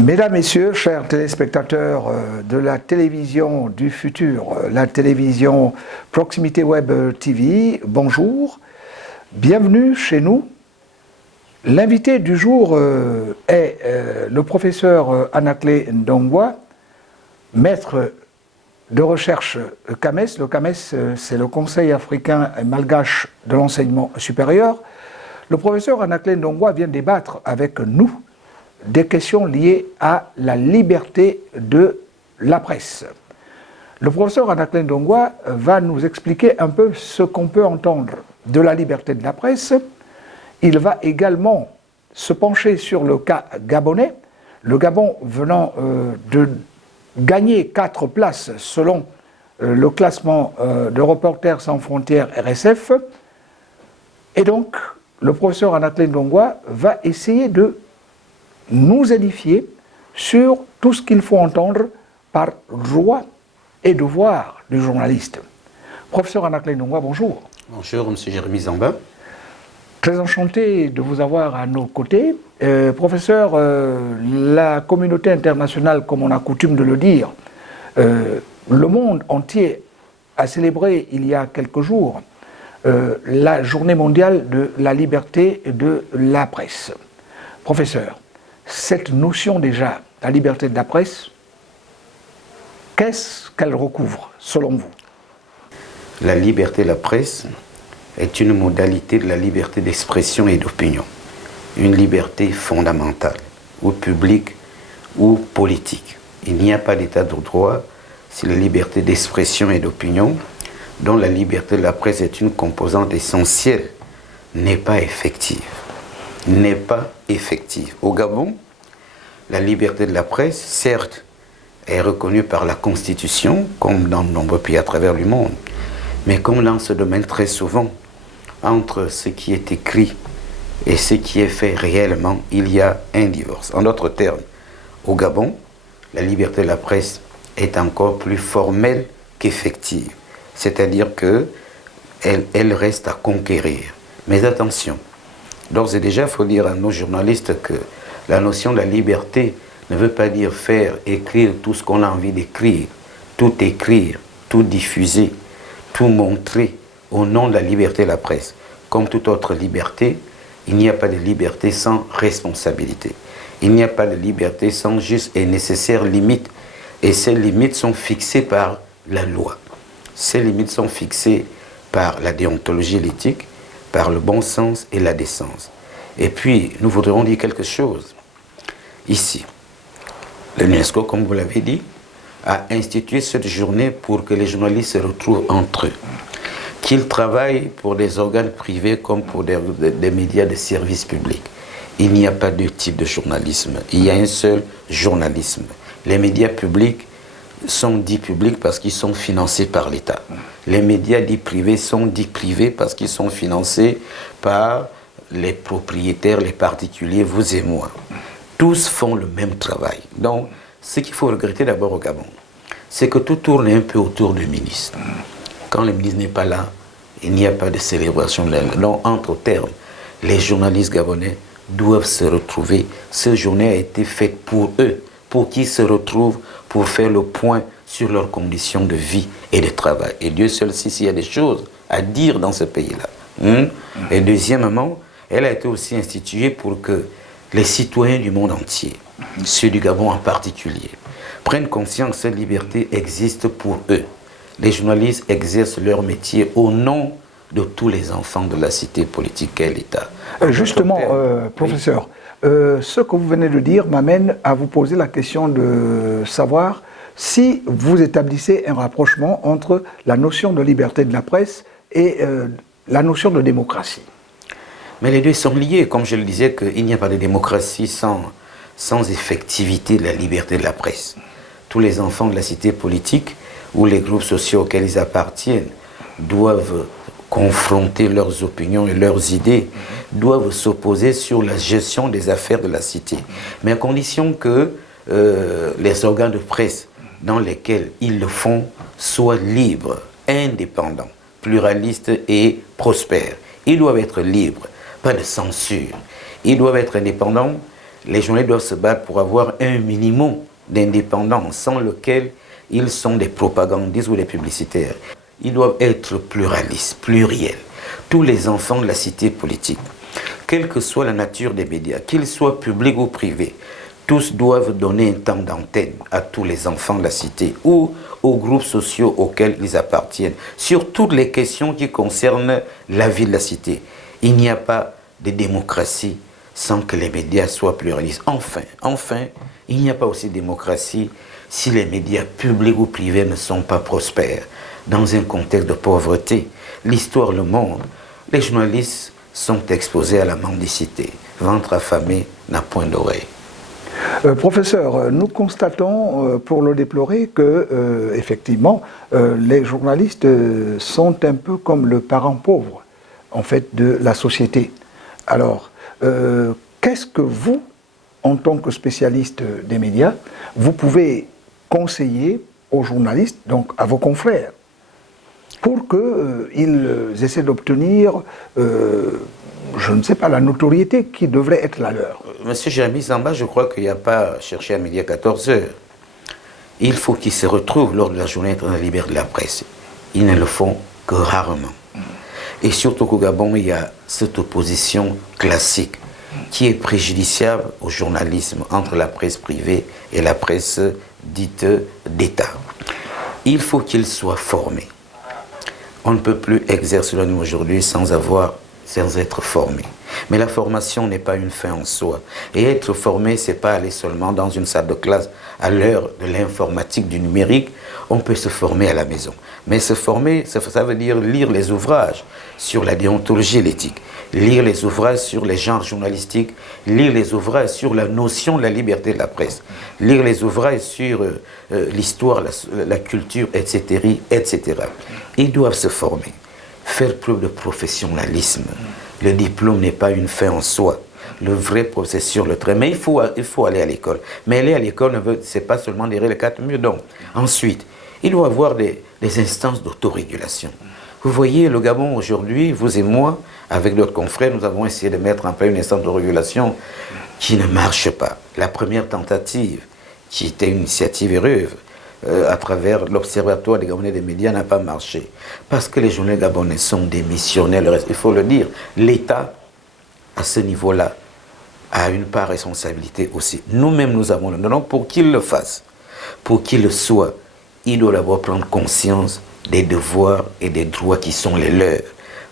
Mesdames, Messieurs, chers téléspectateurs de la télévision du futur, la télévision Proximité Web TV, bonjour, bienvenue chez nous. L'invité du jour est le professeur Anaclet Ndongwa, maître de recherche CAMES. Le CAMES, c'est le Conseil africain et malgache de l'enseignement supérieur. Le professeur Anaclet Ndongwa vient débattre avec nous des questions liées à la liberté de la presse. Le professeur Anaclet Ndongwa va nous expliquer un peu ce qu'on peut entendre de la liberté de la presse. Il va également se pencher sur le cas gabonais, le Gabon venant de gagner 4 places selon le classement de Reporters sans frontières RSF. Et donc, le professeur Anaclet Ndongwa va essayer de nous édifier sur tout ce qu'il faut entendre par droit et devoir du journaliste. Professeur Anaclet Ndongwa, bonjour. Bonjour, M. Jérémy Zamba. Très enchanté de vous avoir à nos côtés. Professeur, la communauté internationale, comme on a coutume de le dire, le monde entier a célébré il y a quelques jours la journée mondiale de la liberté de la presse. Professeur, cette notion déjà, la liberté de la presse, qu'est-ce qu'elle recouvre, selon vous? La liberté de la presse est une modalité de la liberté d'expression et d'opinion. Une liberté fondamentale, ou publique ou politique. Il n'y a pas d'état de droit si la liberté d'expression et d'opinion, dont la liberté de la presse est une composante essentielle, n'est pas effective. N'est pas effective. Au Gabon, la liberté de la presse, certes, est reconnue par la Constitution, comme dans de nombreux pays à travers le monde, mais comme dans ce domaine très souvent, entre ce qui est écrit et ce qui est fait réellement, il y a un divorce. En d'autres termes, au Gabon, la liberté de la presse est encore plus formelle qu'effective, c'est-à-dire qu'elle reste à conquérir. Mais attention, d'ores et déjà, il faut dire à nos journalistes que la notion de la liberté ne veut pas dire faire, écrire tout ce qu'on a envie d'écrire, tout écrire, tout diffuser, tout montrer au nom de la liberté de la presse. Comme toute autre liberté, il n'y a pas de liberté sans responsabilité. Il n'y a pas de liberté sans juste et nécessaire limite. Et ces limites sont fixées par la loi. Ces limites sont fixées par la déontologie et l'éthique, par le bon sens et la décence. Et puis, nous voudrions dire quelque chose. Ici, l'UNESCO, comme vous l'avez dit, a institué cette journée pour que les journalistes se retrouvent entre eux. Qu'ils travaillent pour des organes privés comme pour des médias de service public. Il n'y a pas deux types de journalisme. Il y a un seul journalisme. Les médias publics sont dits publics parce qu'ils sont financés par l'État. Les médias dits privés sont dits privés parce qu'ils sont financés par les propriétaires, les particuliers, vous et moi. Tous font le même travail. Donc, ce qu'il faut regretter d'abord au Gabon, c'est que tout tourne un peu autour du ministre. Quand le ministre n'est pas là, il n'y a pas de célébration de la... Donc, entre termes, les journalistes gabonais doivent se retrouver. Cette journée a été faite pour eux, pour qu'ils se retrouvent, pour faire le point sur leurs conditions de vie et de travail. Et Dieu seul sait s'il y a des choses à dire dans ce pays-là. Et deuxièmement, elle a été aussi instituée pour que les citoyens du monde entier, ceux du Gabon en particulier, prennent conscience que cette liberté existe pour eux. Les journalistes exercent leur métier au nom de tous les enfants de la cité politique qu'est l'État. Justement, professeur, ce que vous venez de dire m'amène à vous poser la question de savoir si vous établissez un rapprochement entre la notion de liberté de la presse et la notion de démocratie. Mais les deux sont liés, comme je le disais, qu'il n'y a pas de démocratie sans effectivité de la liberté de la presse. Tous les enfants de la cité politique ou les groupes sociaux auxquels ils appartiennent doivent confronter leurs opinions et leurs idées, doivent s'opposer sur la gestion des affaires de la cité. Mais à condition que les organes de presse dans lesquels ils le font soient libres, indépendants, pluralistes et prospères. Ils doivent être libres, pas de censure. Ils doivent être indépendants Les journalistes doivent se battre pour avoir un minimum d'indépendance, sans lequel ils sont des propagandistes ou des publicitaires. Ils doivent être pluralistes, pluriels. Tous les enfants de la cité politique, quelle que soit la nature des médias, qu'ils soient publics ou privés, tous doivent donner un temps d'antenne à tous les enfants de la cité ou aux groupes sociaux auxquels ils appartiennent, sur toutes les questions qui concernent la vie de la cité. Il n'y a pas de démocratie sans que les médias soient pluralistes. Enfin, il n'y a pas aussi de démocratie si les médias publics ou privés ne sont pas prospères. Dans un contexte de pauvreté, l'histoire le montre, les journalistes sont exposés à la mendicité. Ventre affamé n'a point d'oreille. Professeur, nous constatons, pour le déplorer, que effectivement, les journalistes sont un peu comme le parent pauvre, en fait, de la société. Alors, qu'est-ce que vous, en tant que spécialiste des médias, vous pouvez conseiller aux journalistes, donc à vos confrères, pour qu'ils essaient d'obtenir, je ne sais pas, la notoriété qui devrait être la leur? Monsieur Jérémy Zamba, je crois qu'il n'y a pas à chercher à midi à 14 heures. Il faut qu'ils se retrouvent lors de la journée internationale de la liberté de la presse. Ils ne le font que rarement. Et surtout qu'au Gabon, il y a cette opposition classique qui est préjudiciable au journalisme entre la presse privée et la presse dite d'État. Il faut qu'ils soient formés. On ne peut plus exercer le nom aujourd'hui sans être formé. Mais la formation n'est pas une fin en soi. Et être formé, ce n'est pas aller seulement dans une salle de classe à l'heure de l'informatique, du numérique. On peut se former à la maison. Mais se former, ça veut dire lire les ouvrages sur la déontologie et l'éthique, lire les ouvrages sur les genres journalistiques, lire les ouvrages sur la notion de la liberté de la presse, lire les ouvrages sur l'histoire, la culture, etc., etc. Ils doivent se former, faire preuve de professionnalisme. Le diplôme n'est pas une fin en soi. Le vrai procès sur le trait. Mais il faut aller à l'école. Mais aller à l'école, ce n'est pas seulement derrière les 4 murs. Donc, ensuite, il doit y avoir des instances d'autorégulation. Vous voyez, le Gabon aujourd'hui, vous et moi, avec d'autres confrères, nous avons essayé de mettre en place une instance de régulation qui ne marche pas. La première tentative, qui était une initiative heureuse, à travers l'Observatoire des Gabonais des médias, n'a pas marché. Parce que les journalistes gabonais sont démissionnaires. Il faut le dire, l'État, à ce niveau-là, a une part de responsabilité aussi. Nous-mêmes, nous avons le nom pour qu'il le fasse. Pour qu'il le soit, il doit d'abord prendre conscience des devoirs et des droits qui sont les leurs,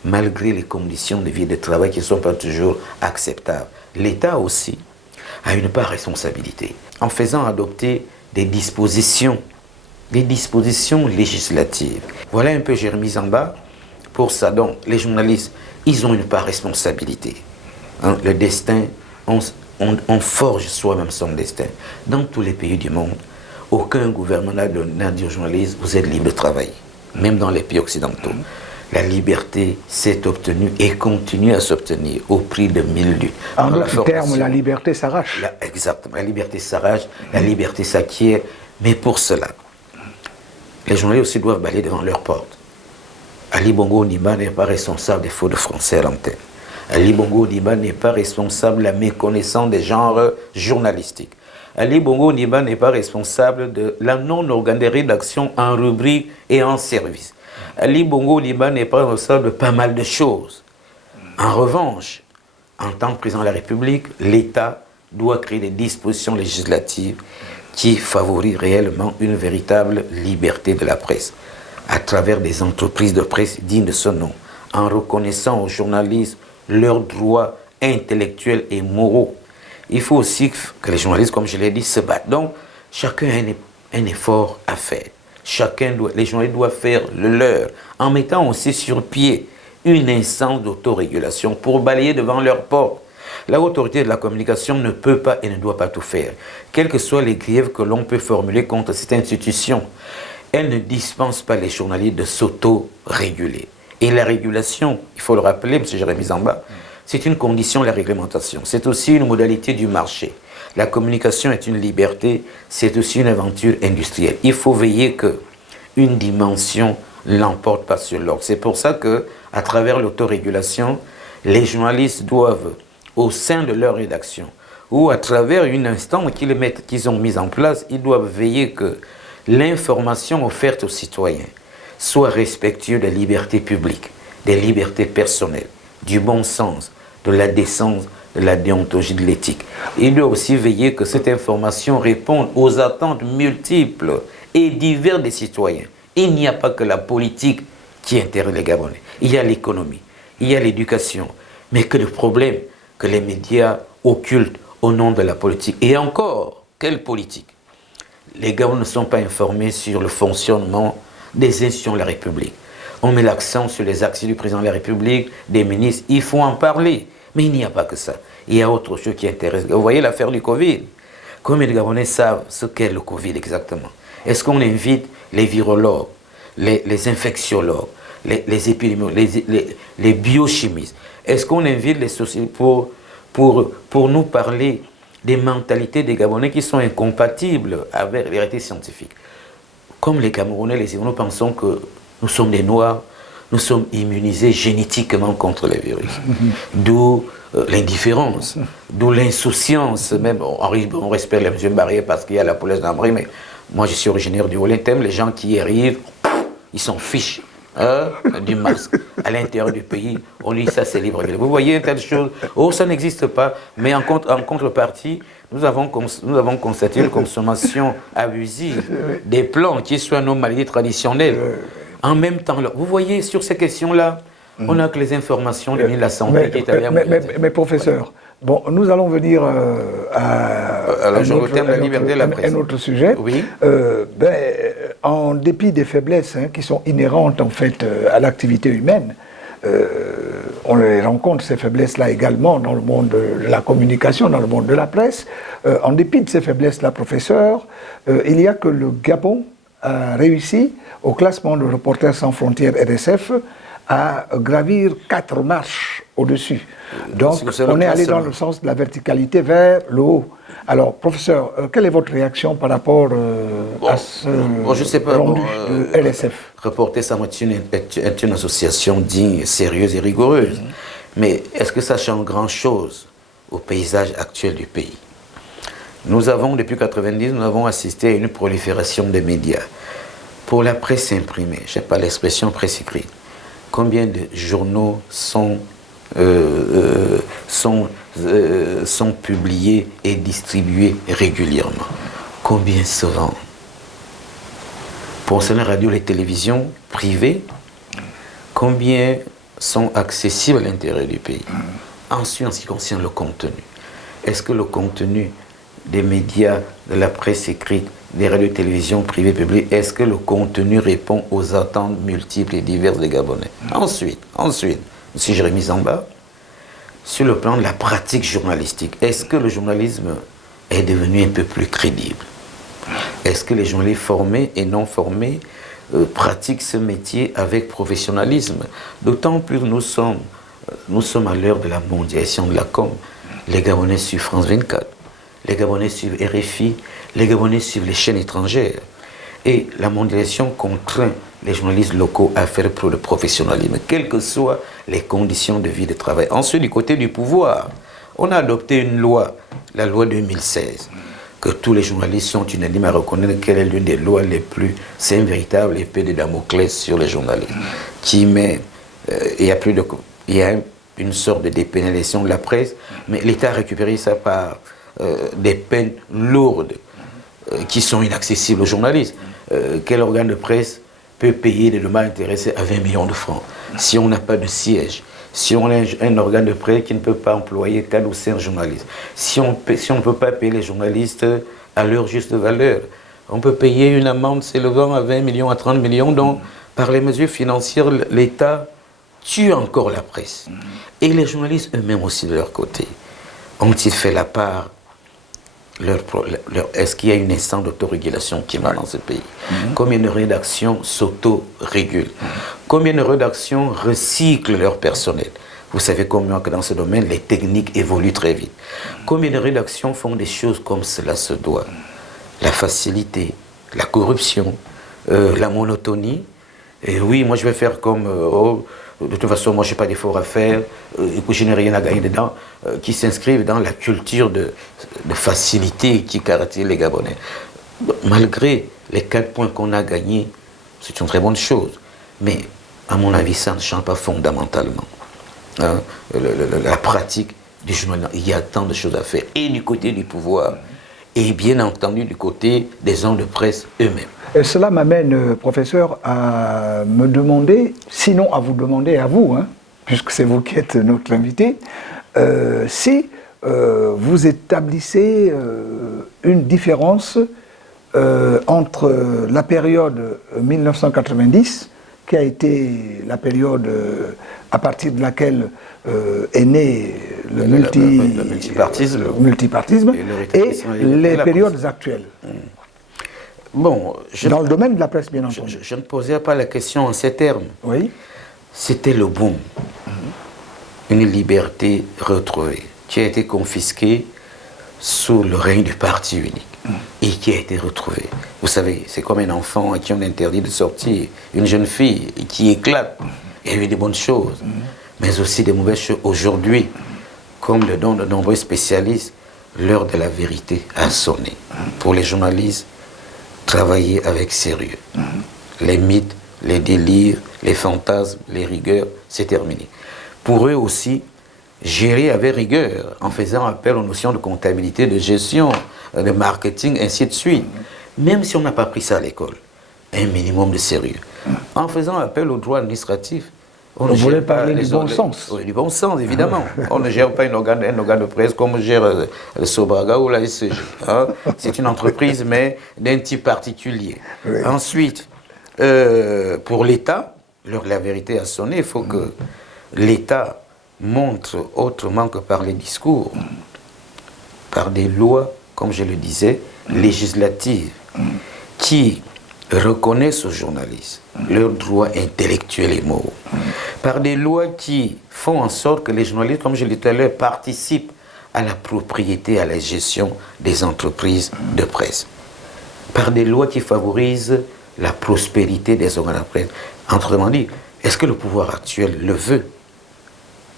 malgré les conditions de vie et de travail qui ne sont pas toujours acceptables. L'État aussi a une part de responsabilité en faisant adopter des dispositions législatives. Voilà un peu Jérémy Zamba. Pour ça, donc, les journalistes, ils ont une part de responsabilité. Hein, le destin, on forge soi-même son destin. Dans tous les pays du monde, aucun gouvernement n'a dit aux journalistes, vous êtes libres de travailler. Même dans les pays occidentaux. La liberté s'est obtenue et continue à s'obtenir au prix de 1000 luttes. En d'autres termes, la liberté s'arrache. Exactement, la liberté s'arrache, la liberté s'acquiert. Mais pour cela, les journalistes aussi doivent balayer devant leur porte. Ali Bongo Ondimba n'est pas responsable des fautes de français à l'antenne. Ali Bongo Ondimba n'est pas responsable de la méconnaissance des genres journalistiques. Ali Bongo Ondimba n'est pas responsable de la non-organisation des rédactions en rubrique et en service. Ali Bongo Ondimba n'est pas responsable de pas mal de choses. En revanche, en tant que président de la République, l'État doit créer des dispositions législatives qui favorisent réellement une véritable liberté de la presse, à travers des entreprises de presse dignes de ce nom, en reconnaissant aux journalistes leurs droits intellectuels et moraux. Il faut aussi que les journalistes, comme je l'ai dit, se battent. Donc, chacun a un effort à faire. Les journalistes doivent faire le leur, en mettant aussi sur pied une instance d'autorégulation pour balayer devant leur porte. La autorité de la communication ne peut pas et ne doit pas tout faire. Quels que soient les griefs que l'on peut formuler contre cette institution, elle ne dispense pas les journalistes de s'auto-réguler. Et la régulation, il faut le rappeler, M. Jérémy Zamba, c'est une condition de la réglementation. C'est aussi une modalité du marché. La communication est une liberté, c'est aussi une aventure industrielle. Il faut veiller qu'une dimension l'emporte pas sur l'autre. C'est pour ça qu'à travers l'autorégulation, les journalistes doivent, au sein de leur rédaction, où à travers une instance qu'ils ont mise en place, ils doivent veiller que l'information offerte aux citoyens soit respectueuse des libertés publiques, des libertés personnelles, du bon sens, de la décence, de la déontologie, de l'éthique. Il doit aussi veiller que cette information réponde aux attentes multiples et diverses des citoyens. Il n'y a pas que la politique qui intéresse les Gabonais. Il y a l'économie, il y a l'éducation, mais que le problème que les médias occultent au nom de la politique. Et encore, quelle politique? Les Gabonais ne sont pas informés sur le fonctionnement des institutions de la République. On met l'accent sur les actions du président de la République, des ministres, il faut en parler. Mais il n'y a pas que ça. Il y a autre chose qui intéresse. Vous voyez l'affaire du Covid. Combien de Gabonais savent ce qu'est le Covid exactement? Est-ce qu'on invite les virologues, les infectiologues, les épidémiologues, les biochimistes? Est-ce qu'on invite les sociétés pour nous parler des mentalités des Gabonais qui sont incompatibles avec les réalités scientifiques? Comme les Camerounais, les Irlandais, nous pensons que nous sommes des Noirs, nous sommes immunisés génétiquement contre les virus. D'où l'indifférence, d'où l'insouciance. Même on respecte les mesures barrières parce qu'il y a la police d'Ambry, mais moi je suis originaire du Haut-Thème, les gens qui y arrivent, ils s'en fichent du masque. À l'intérieur du pays, on dit ça c'est libre. Vous voyez telle chose, oh ça n'existe pas, mais en contrepartie, nous avons constaté une consommation abusive des plantes qui soient nos maladies traditionnelles. En même temps, vous voyez, sur ces questions-là, on n'a que les informations du ministre de la Santé qui est allé à mais professeur, bon, nous allons venir à un autre sujet. Oui. En dépit des faiblesses qui sont inhérentes en fait à l'activité humaine, on les rencontre, ces faiblesses-là également dans le monde de la communication, dans le monde de la presse. En dépit de ces faiblesses-là, professeur, il y a que le Gabon a réussi au classement de Reporters sans frontières RSF à gravir 4 marches au-dessus. Donc on est allé dans le sens de la verticalité vers le haut. Alors professeur, quelle est votre réaction par rapport à ce je sais pas, rendu de RSF? Reporters sans frontières est une association digne, sérieuse et rigoureuse. Mais est-ce que ça change grand-chose au paysage actuel du pays? Nous avons, depuis 1990, nous avons assisté à une prolifération des médias. Pour la presse imprimée, je n'ai pas l'expression presse écrite, combien de journaux sont publiés et distribués régulièrement? Combien se vendent? Pour les radios et les télévisions privées, combien sont accessibles à l'intérieur du pays? Ensuite, en ce qui concerne le contenu, est-ce que le contenu des médias, de la presse écrite, des radios et télévisions privées publiques, est-ce que le contenu répond aux attentes multiples et diverses des Gabonais? Ensuite, si Jérémy Zamba, sur le plan de la pratique journalistique, est-ce que le journalisme est devenu un peu plus crédible? Est-ce que les journalistes formés et non formés pratiquent ce métier avec professionnalisme? D'autant plus nous sommes à l'heure de la mondialisation de la com. Les Gabonais suivent France 24. Les Gabonais suivent RFI, les Gabonais suivent les chaînes étrangères. Et la mondialisation contraint les journalistes locaux à faire preuve de professionnalisme, quelles que soient les conditions de vie et de travail. Ensuite, du côté du pouvoir, on a adopté une loi, la loi 2016, que tous les journalistes sont unanimes à reconnaître qu'elle est l'une des lois les plus... C'est une véritable épée de Damoclès sur les journalistes, qui met... il y a une sorte de dépénalisation de la presse, mais l'État a récupéré ça par... des peines lourdes qui sont inaccessibles aux journalistes. Quel organe de presse peut payer des dommages intéressés à 20 millions de francs si on n'a pas de siège, si on a un organe de presse qui ne peut pas employer 4 ou 5 journalistes, si on ne peut pas payer les journalistes à leur juste valeur, on peut payer une amende s'élevant à 20 millions, à 30 millions, donc par les mesures financières, l'État tue encore la presse. Et les journalistes eux-mêmes aussi de leur côté, ont-ils fait la part? Est-ce qu'il y a une instance d'autorégulation qui va dans ce pays? Combien de rédactions s'auto-régulent? Combien de rédactions recyclent leur personnel? Vous savez combien que dans ce domaine, les techniques évoluent très vite. Combien de rédactions font des choses comme cela se doit? La facilité, la corruption, la monotonie. Et oui, moi je vais faire comme de toute façon, moi, je n'ai pas d'effort à faire, que je n'ai rien à gagner dedans, qui s'inscrivent dans la culture de facilité qui caractérise les Gabonais. Malgré les 4 points qu'on a gagnés, c'est une très bonne chose. Mais, à mon avis, ça ne change pas fondamentalement la pratique du journalisme. Il y a tant de choses à faire, et du côté du pouvoir, et bien entendu du côté des hommes de presse eux-mêmes. Et cela m'amène, professeur, à me demander, sinon à vous demander à vous, puisque c'est vous qui êtes notre invité, si vous établissez une différence entre la période 1990, qui a été la période à partir de laquelle est né le multipartisme, et les périodes actuelles. Bon, dans le domaine de la presse, bien entendu. Je ne posais pas la question en ces termes. Oui. C'était le boom. Une liberté retrouvée, qui a été confisquée sous le règne du parti unique et qui a été retrouvée. Vous savez, c'est comme un enfant à qui on interdit de sortir, une jeune fille qui éclate. Il y a eu des bonnes choses, mais aussi des mauvaises choses. Aujourd'hui, comme le donnent de nombreux spécialistes, l'heure de la vérité a sonné. Pour les journalistes, travailler avec sérieux. Les mythes, les délires, les fantasmes, les rigueurs, c'est terminé. Pour eux aussi, gérer avec rigueur, en faisant appel aux notions de comptabilité, de gestion, de marketing, ainsi de suite. Même si on n'a pas pris ça à l'école, un minimum de sérieux. En faisant appel aux droits administratifs, on ne voulait parler du bon sens. Oui, du bon sens, évidemment. On ne gère pas un organe de presse comme on gère le Sobraga ou la SCG. C'est une entreprise, mais d'un type particulier. Oui. Ensuite, pour l'État, l'heure de la vérité a sonné, il faut que l'État montre autrement que par les discours, par des lois, comme je le disais, législatives, qui reconnaissent aux journalistes leurs droits intellectuels et moraux, par des lois qui font en sorte que les journalistes, comme je l'ai dit tout à l'heure, participent à la propriété, à la gestion des entreprises de presse, par des lois qui favorisent la prospérité des organes de presse. Autrement dit, est-ce que le pouvoir actuel le veut?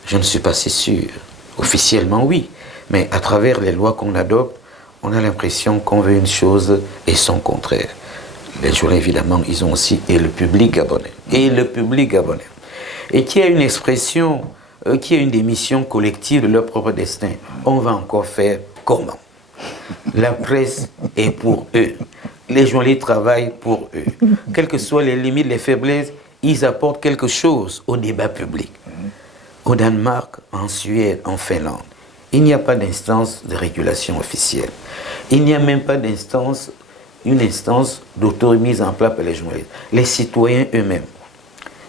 Je ne suis pas si sûr. Officiellement, oui. Mais à travers les lois qu'on adopte, on a l'impression qu'on veut une chose et son contraire. Les journalistes, évidemment, ils ont aussi et le public gabonais. Et le public gabonais. Et qui a une expression, qui a une démission collective de leur propre destin. On va encore faire comment? La presse est pour eux. Les journalistes travaillent pour eux. Quelles que soient les limites, les faiblesses, ils apportent quelque chose au débat public. Au Danemark, en Suède, en Finlande, il n'y a pas d'instance de régulation officielle. Il n'y a même pas d'instance, une instance d'autorité mise en place par les journalistes. Les citoyens eux-mêmes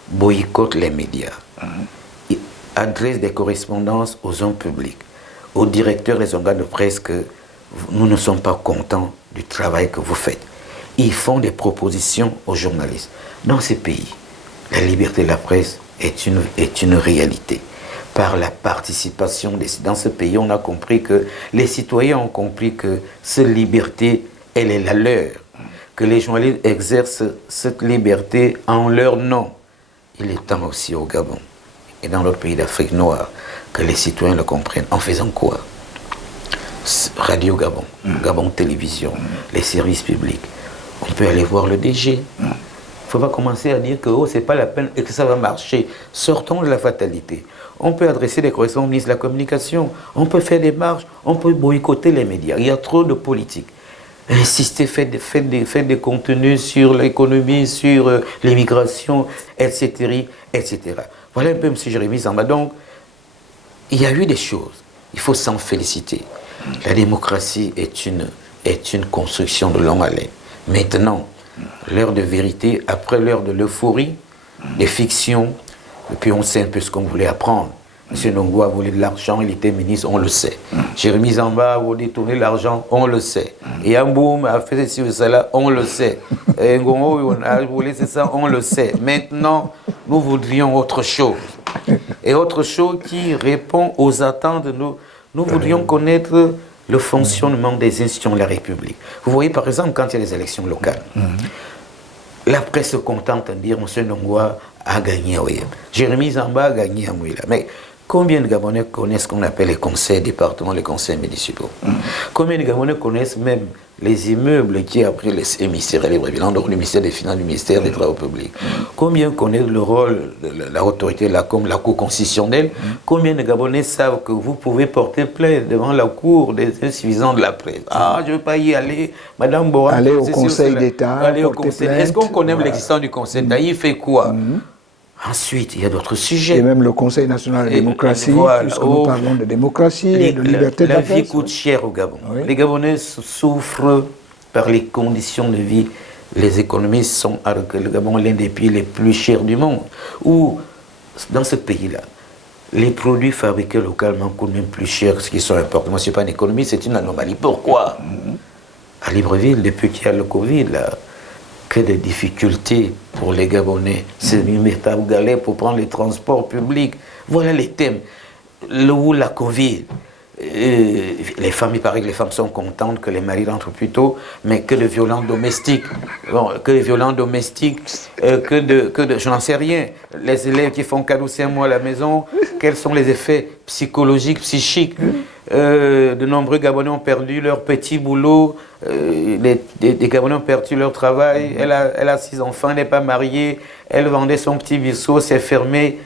boycottent les médias, ils adressent des correspondances aux hommes publics, aux directeurs des organes de presse que nous ne sommes pas contents du travail que vous faites. Ils font des propositions aux journalistes. Dans ces pays, la liberté de la presse est une réalité. Par la participation dans ce pays, on a compris que les citoyens ont compris que cette liberté, elle est la leur. Que les journalistes exercent cette liberté en leur nom. Il est temps aussi au Gabon et dans d'autres pays d'Afrique noire que les citoyens le comprennent. En faisant quoi? Radio Gabon, Gabon Télévision, les services publics. On peut aller voir le DG. Il ne faut pas commencer à dire que oh, c'est pas la peine et que ça va marcher. Sortons de la fatalité. On peut adresser des correspondances au ministre de la Communication, on peut faire des marches, on peut boycotter les médias. Il y a trop de politique. Insister, faites des contenus sur l'économie, sur l'immigration, etc., etc. Voilà un peu M. Jérémy Zamba. Donc, il y a eu des choses. Il faut s'en féliciter. La démocratie est une construction de longue haleine. Maintenant, l'heure de vérité, après l'heure de l'euphorie, des fictions, et puis on sait un peu ce qu'on voulait apprendre. M. Nongo a volé de l'argent, il était ministre, on le sait. Jérémy Zamba a volé tourner l'argent, on le sait. Et Amboum a fait ceci ou cela, on le sait. Et Ngongo a volé c'est ça, on le sait. Maintenant, nous voudrions autre chose. Et autre chose qui répond aux attentes de nous. Nous voudrions connaître le fonctionnement des institutions de la République. Vous voyez par exemple quand il y a des élections locales. la presse se contente de dire M. Nongwa a gagné à Oyem. Jérémy Zamba a gagné à Mouila. Mais combien de Gabonais connaissent ce qu'on appelle les conseils départementaux, les conseils municipaux? Combien de Gabonais connaissent même les immeubles qui a pris les ministères et les Libreville, donc le ministère des Finances, le ministère des Travaux publics? Combien connaissent le rôle de l'autorité, la Cour constitutionnelle? Combien de Gabonais savent que vous pouvez porter plainte devant la Cour des insuffisants de la presse? Ah, je ne veux pas y aller, Madame Boran. Aller au Conseil d'État. Aller au Conseil. Est-ce qu'on connaît l'existence du Conseil d'État? Il fait quoi? Ensuite, il y a d'autres sujets. Et même le Conseil national de la démocratie, puisque nous parlons de démocratie et de liberté de la presse. La vie coûte cher au Gabon. Oui. Les Gabonais souffrent par les conditions de vie. Les économistes sont alors que le Gabon est l'un des pays les plus chers du monde. Où, dans ce pays-là, les produits fabriqués localement coûtent même plus cher que ce qui sont importés. Moi, je ne suis pas un économiste, c'est une anomalie. Pourquoi? À Libreville, depuis qu'il y a le Covid, là, que de difficultés pour les Gabonais. C'est une véritable galère pour prendre les transports publics. Voilà les thèmes. Où la Covid, les femmes, il paraît que les femmes sont contentes que les maris rentrent plus tôt, mais que de violents domestiques. Bon, que de violents domestiques, je n'en sais rien. Les élèves qui font 4 ou 5 mois à la maison, quels sont les effets psychologiques, psychiques? De nombreux Gabonais ont perdu leur petit boulot, des Gabonais ont perdu leur travail, elle a 6 enfants, elle n'est pas mariée, elle vendait son petit bistrot, c'est fermé.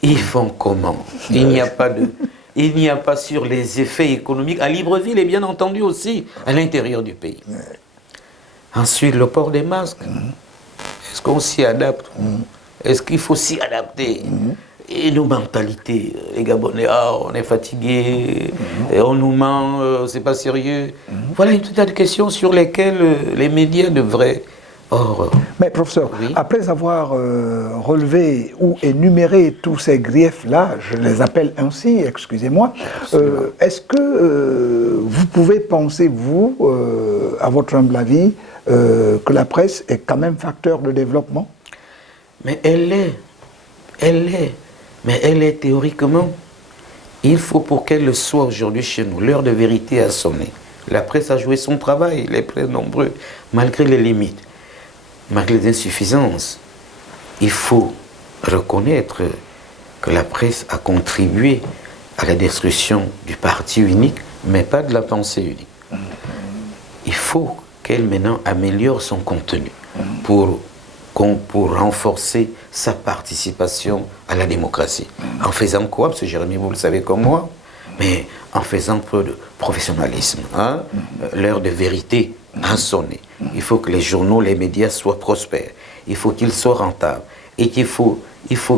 Ils font comment? Il n'y a pas sur les effets économiques, à Libreville et bien entendu aussi à l'intérieur du pays. Ensuite, le port des masques. Est-ce qu'on s'y adapte? Est-ce qu'il faut s'y adapter? Et nos mentalités, les Gabonais, on est fatigué, et on nous ment, c'est pas sérieux. Voilà une tas de questions sur lesquelles les médias devraient... Mais professeur, oui, après avoir relevé ou énuméré tous ces griefs-là, je les appelle ainsi, excusez-moi, est-ce que vous pouvez penser, vous, à votre humble avis, que la presse est quand même facteur de développement? Mais elle l'est. Mais elle est théoriquement. Il faut pour qu'elle le soit aujourd'hui chez nous. L'heure de vérité a sonné. La presse a joué son travail, les presse nombreux, malgré les limites, malgré les insuffisances. Il faut reconnaître que la presse a contribué à la destruction du parti unique, mais pas de la pensée unique. Il faut qu'elle maintenant améliore son contenu pour renforcer sa participation à la démocratie. En faisant quoi? Parce que Jérémy, vous le savez comme moi, mais en faisant peu de professionnalisme. L'heure de vérité a sonné. Il faut que les journaux, les médias soient prospères. Il faut qu'ils soient rentables. Et qu'il faut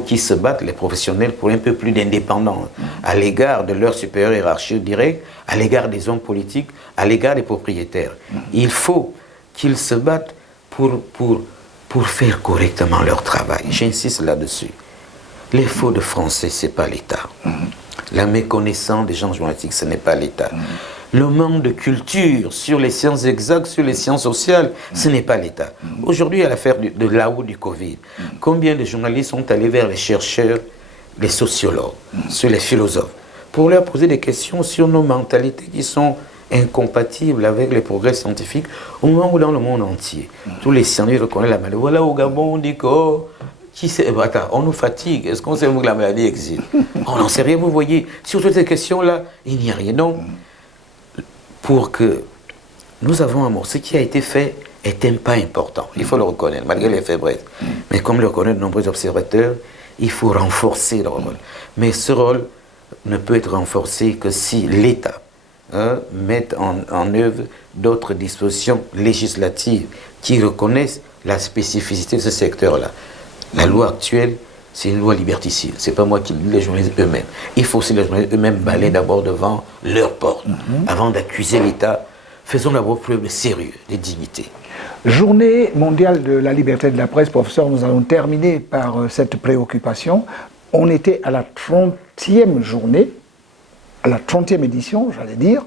qu'ils se battent, les professionnels, pour un peu plus d'indépendance à l'égard de leur supérieur hiérarchique direct, à l'égard des hommes politiques, à l'égard des propriétaires. Il faut qu'ils se battent pour faire correctement leur travail. J'insiste là-dessus. Les fautes de français, ce n'est pas l'État. La méconnaissance des gens journalistiques, ce n'est pas l'État. Le manque de culture sur les sciences exactes, sur les sciences sociales, ce n'est pas l'État. Aujourd'hui, il y a l'affaire de là-haut du Covid. Combien de journalistes sont allés vers les chercheurs, les sociologues, sur les philosophes, pour leur poser des questions sur nos mentalités qui sont incompatible avec les progrès scientifiques, au moment où dans le monde entier, tous les scientifiques reconnaissent la maladie. Voilà, au Gabon, on dit que, attends, on nous fatigue, est-ce qu'on sait que la maladie existe? On n'en sait rien, vous voyez. Sur toutes ces questions-là, il n'y a rien. Donc, pour que nous avons un mot, ce qui a été fait est un pas important, il faut le reconnaître, malgré les faiblesses. Mais comme le reconnaissent de nombreux observateurs, il faut renforcer le rôle. Mais ce rôle ne peut être renforcé que si l'État mettre en œuvre d'autres dispositions législatives qui reconnaissent la spécificité de ce secteur-là. La loi actuelle, c'est une loi liberticide. Ce n'est pas moi qui le dis, les journalistes eux-mêmes. Il faut aussi les journalistes eux-mêmes balayer d'abord devant leur porte. Avant d'accuser l'État, faisons d'abord preuve de sérieux, de dignité. Journée mondiale de la liberté de la presse, professeur, nous allons terminer par cette préoccupation. On était à la 30e journée, à la 30e édition, j'allais dire.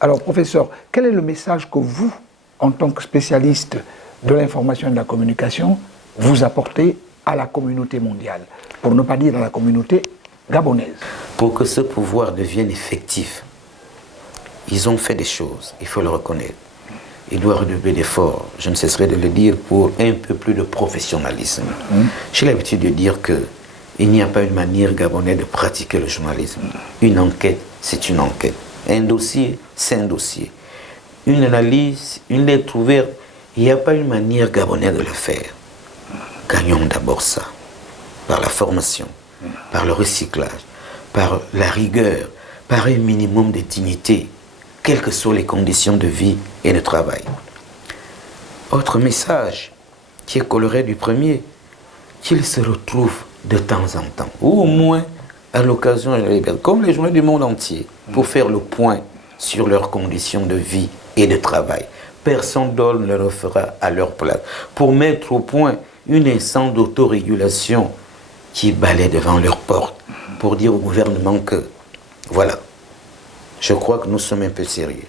Alors, professeur, quel est le message que vous, en tant que spécialiste de l'information et de la communication, vous apportez à la communauté mondiale, pour ne pas dire à la communauté gabonaise? Pour que ce pouvoir devienne effectif, ils ont fait des choses, il faut le reconnaître. il doit redoubler d'efforts, je ne cesserai de le dire, pour un peu plus de professionnalisme. J'ai l'habitude de dire que il n'y a pas une manière gabonaise de pratiquer le journalisme. Une enquête, c'est une enquête. Un dossier, c'est un dossier. Une analyse, une lettre ouverte, il n'y a pas une manière gabonaise de le faire. Gagnons d'abord ça, par la formation, par le recyclage, par la rigueur, par un minimum de dignité, quelles que soient les conditions de vie et de travail. Autre message qui est coloré du premier, qu'il se retrouve de temps en temps, ou au moins à l'occasion, comme les journées du monde entier, pour faire le point sur leurs conditions de vie et de travail. Personne d'autre ne le fera à leur place. Pour mettre au point une instance d'autorégulation qui balaie devant leur porte, pour dire au gouvernement que, voilà, je crois que nous sommes un peu sérieux.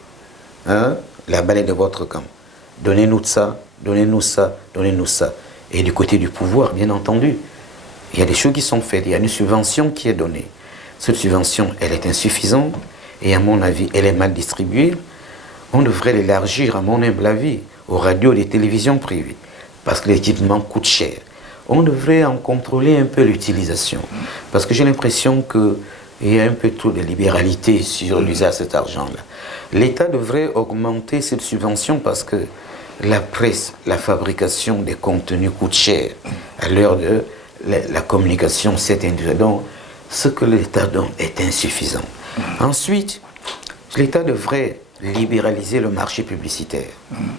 Hein? La balle est de votre camp. Donnez-nous ça, donnez-nous ça, donnez-nous ça. Et du côté du pouvoir, bien entendu, il y a des choses qui sont faites. Il y a une subvention qui est donnée. Cette subvention, elle est insuffisante et à mon avis, elle est mal distribuée. On devrait l'élargir, à mon humble avis, aux radios et les télévisions privées, parce que l'équipement coûte cher. On devrait en contrôler un peu l'utilisation, parce que j'ai l'impression qu'il y a un peu trop de libéralité sur l'usage de cet argent-là. L'État devrait augmenter cette subvention parce que la presse, la fabrication des contenus coûte cher. À l'heure de la communication, c'est industrie. Donc, ce que l'État donne est insuffisant. Ensuite, l'État devrait libéraliser le marché publicitaire.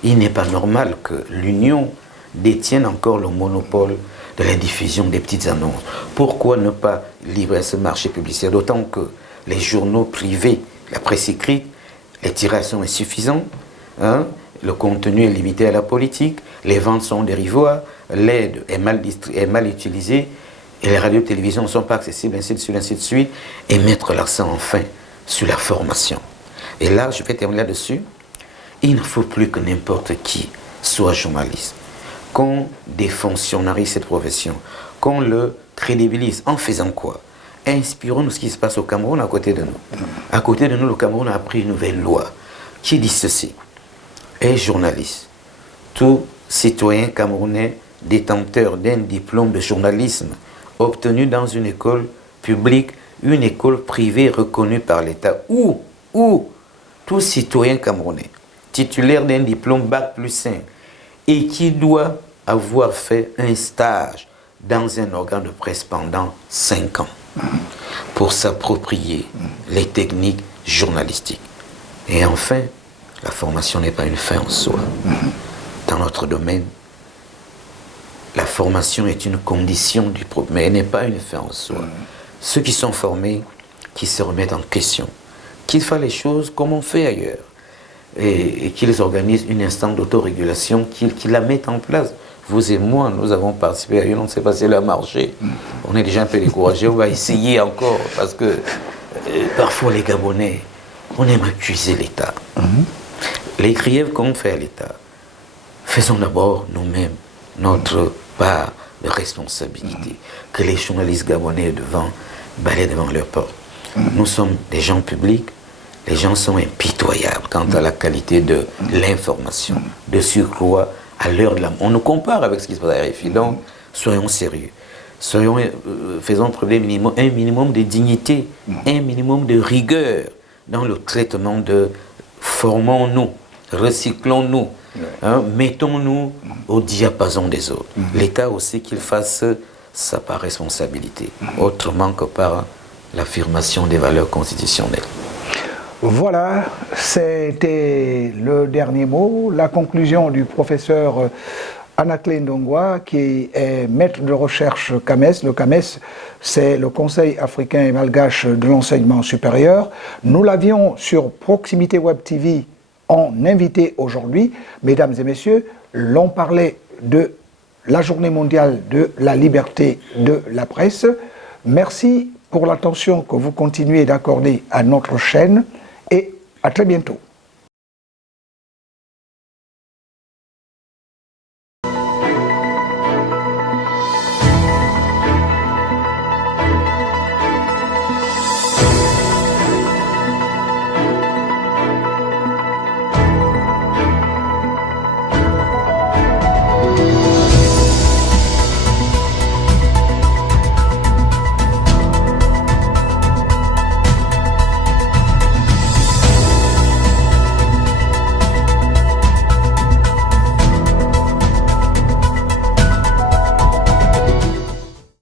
Il n'est pas normal que l'Union détienne encore le monopole de la diffusion des petites annonces. Pourquoi ne pas libérer ce marché publicitaire? D'autant que les journaux privés, la presse écrite, les tirages sont insuffisants, hein? Le contenu est limité à la politique, les ventes sont dérisoires, l'aide est mal utilisée, et les radios et télévisions ne sont pas accessibles, ainsi de suite, et mettre l'accent enfin sur la formation. Et là, je vais terminer là-dessus. Il ne faut plus que n'importe qui soit journaliste. Qu'on défonctionnarise cette profession, qu'on le crédibilise. En faisant quoi? Inspirons-nous ce qui se passe au Cameroun à côté de nous. À côté de nous, le Cameroun a pris une nouvelle loi qui dit ceci. Un journaliste, tout citoyen camerounais détenteur d'un diplôme de journalisme obtenu dans une école publique, une école privée reconnue par l'État, ou tout citoyen camerounais titulaire d'un diplôme Bac+5 et qui doit avoir fait un stage dans un organe de presse pendant 5 ans pour s'approprier les techniques journalistiques. Et enfin, la formation n'est pas une fin en soi. Dans notre domaine, la formation est une condition du problème, mais elle n'est pas une fin en soi. Ceux qui sont formés, qui se remettent en question, qu'ils fassent les choses comme on fait ailleurs, et qu'ils organisent une instance d'autorégulation, qu'ils la mettent en place. Vous et moi, nous avons participé à une, on ne sait pas si elle a marché. On est déjà un peu découragés, on va essayer encore, parce que parfois les Gabonais, on aime accuser l'État. Les griefs qu'on fait à l'État, faisons d'abord nous-mêmes notre part de responsabilité, que les journalistes gabonais balaient devant leur porte. Nous sommes des gens publics, les gens sont impitoyables quant à la qualité de l'information, de surcroît à l'heure de la... On nous compare avec ce qui se passe à RFI, donc soyons sérieux. Faisons preuve un minimum de dignité, un minimum de rigueur dans le traitement de formons-nous, recyclons-nous, hein, mettons-nous au diapason des autres. L'État aussi qu'il fasse sa part responsabilité, autrement que par l'affirmation des valeurs constitutionnelles. Voilà, c'était le dernier mot, la conclusion du professeur Anaclet Ndongwa, qui est maître de recherche CAMES. Le CAMES, c'est le Conseil africain et malgache de l'enseignement supérieur. Nous l'avions sur Proximité Web TV en invité aujourd'hui. Mesdames et messieurs, l'on parlait de la journée mondiale de la liberté de la presse. Merci pour l'attention que vous continuez d'accorder à notre chaîne et à très bientôt.